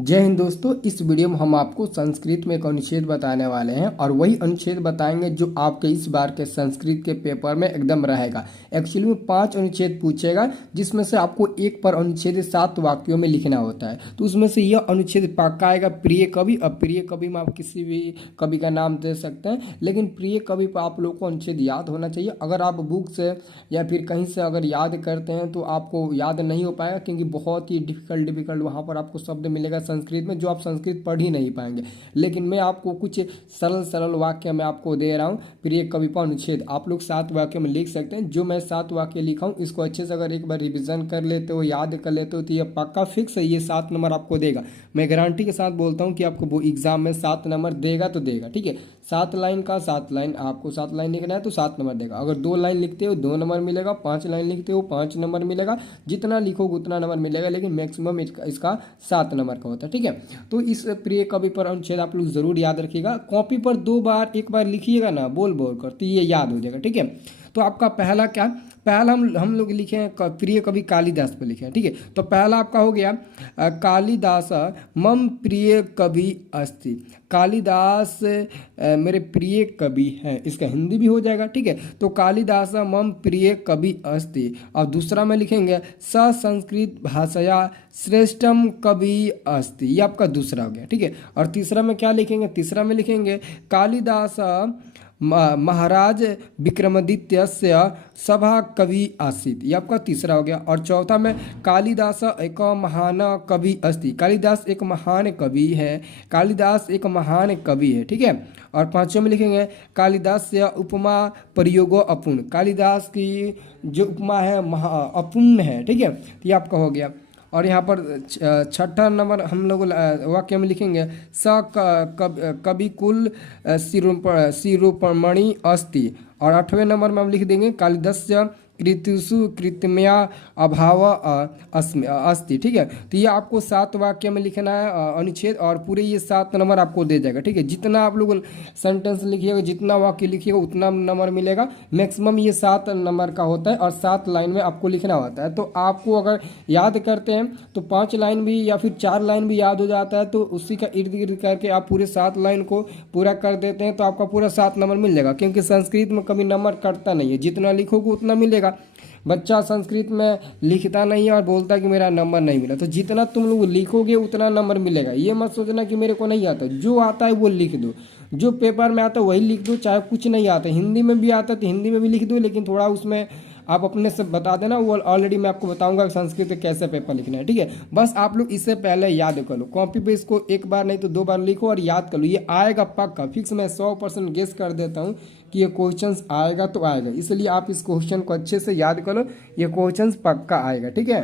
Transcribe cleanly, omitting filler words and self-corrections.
जय हिंद दोस्तों। इस वीडियो में हम आपको संस्कृत में एक अनुच्छेद बताने वाले हैं और वही अनुच्छेद बताएंगे जो आपके इस बार के संस्कृत के पेपर में एकदम रहेगा। एक्चुअली में 5 अनुच्छेद पूछेगा जिसमें से आपको एक पर अनुच्छेद 7 वाक्यों में लिखना होता है। तो उसमें से यह अनुच्छेद पक्का आएगा प्रिय कवि। अब प्रिय कवि में आप किसी भी कवि का नाम दे सकते हैं, लेकिन प्रिय कवि पर आप लोग को अनुच्छेद याद होना चाहिए। अगर आप बुक से या फिर कहीं से अगर याद करते हैं तो आपको याद नहीं हो पाएगा, क्योंकि बहुत ही डिफिकल्ट वहाँ पर आपको शब्द मिलेगा संस्कृत में जो आप संस्कृत पढ़ ही नहीं पाएंगे। लेकिन मैं आपको कुछ सरल सरल वाक्य मैं आपको दे रहा हूँ। प्रिय कवि पर अनुच्छेद आप लोग 7 वाक्य में लिख सकते हैं। जो मैं 7 वाक्य लिखा हूँ इसको अच्छे से अगर एक बार रिविजन कर लेते हो, याद कर लेते हो, तो ये पक्का फिक्स है, ये 7 नंबर आपको देगा। मैं गारंटी के साथ बोलता हूँ कि आपको वो एग्जाम में 7 नंबर देगा तो देगा। ठीक है, 7 लाइन का 7 लाइन आपको 7 लाइन लिखना है तो 7 नंबर देगा। अगर 2 लाइन लिखते हो 2 नंबर मिलेगा, 5 लाइन लिखते हो 5 नंबर मिलेगा, जितना लिखोगे उतना नंबर मिलेगा, लेकिन मैक्सिमम इसका 7 नंबर का होता है। ठीक है, तो इस प्रिय कवि पर अनुच्छेद आप लोग जरूर याद रखिएगा। कॉपी पर 2 बार एक बार लिखिएगा ना बोल बोल कर, तो ये याद हो जाएगा। ठीक है, तो आपका पहला क्या, पहला हम लोग लिखे हैं प्रिय कवि कालिदास पे लिखे हैं। ठीक है, तो पहला आपका हो गया कालिदास मम प्रिय कवि अस्ति। कालिदास मेरे प्रिय कवि हैं, इसका हिंदी भी हो जाएगा। ठीक है, तो कालिदास मम प्रिय कवि अस्ति। और दूसरा में लिखेंगे स संस्कृत भाषया श्रेष्ठम कवि अस्ति, ये आपका दूसरा हो गया। ठीक है, और तीसरा में क्या लिखेंगे, तीसरा में लिखेंगे कालिदास महाराज विक्रमादित्यस्य सभा कवि आसीत, ये आपका तीसरा हो गया। और चौथा में कालिदास एक महान कवि अस्ति। कालिदास एक महान कवि है, कालिदास एक महान कवि है। ठीक है, और पांचवें में लिखेंगे कालिदास से उपमा प्रयोगो अपूर्ण। कालिदास की जो उपमा है अपूर्ण है। ठीक है, तो ये आपका हो गया। और यहाँ पर छठा नंबर हम लोग वाक्य में लिखेंगे स कवि कुल शिरोपमणि अस्ति। और 8वें नंबर में हम लिख देंगे कालिदास्य कृतिषु कृत्मया अभाव अस्ति। ठीक है, तो ये आपको 7 वाक्य में लिखना है अनुच्छेद, और पूरे ये 7 नंबर आपको दे जाएगा। ठीक है, जितना आप लोग सेंटेंस लिखिएगा, जितना वाक्य लिखिएगा उतना नंबर मिलेगा। मैक्सिमम ये 7 नंबर का होता है और 7 लाइन में आपको लिखना होता है। तो आपको अगर याद करते हैं तो 5 लाइन भी या फिर 4 लाइन भी याद हो जाता है, तो उसी का इर्द गिर्द करके आप पूरे 7 लाइन को पूरा कर देते हैं तो आपका पूरा 7 नंबर मिल जाएगा। क्योंकि संस्कृत में कभी नंबर कटता नहीं है, जितना लिखोगे उतना मिलेगा। बच्चा संस्कृत में लिखता नहीं है और बोलता है कि मेरा नंबर नहीं मिला, तो जितना तुम लोग लिखोगे उतना नंबर मिलेगा। ये मत सोचना कि मेरे को नहीं आता, जो आता है वो लिख दो, जो पेपर में आता है वही लिख दो, चाहे कुछ नहीं आता। हिंदी में भी आता है तो हिंदी में भी लिख दो, लेकिन थोड़ा उसमें आप अपने से बता देना, वो ऑलरेडी मैं आपको बताऊंगा संस्कृत कैसे पेपर लिखना है। ठीक है, बस आप लोग इससे पहले याद कर लो, कॉपी पे इसको एक बार नहीं तो 2 बार लिखो और याद कर लो। ये आएगा पक्का फिक्स, मैं 100% गेस कर देता हूँ कि ये क्वेश्चंस आएगा तो आएगा, इसलिए आप इस क्वेश्चन को अच्छे से याद करो, ये क्वेश्चंस पक्का आएगा। ठीक है।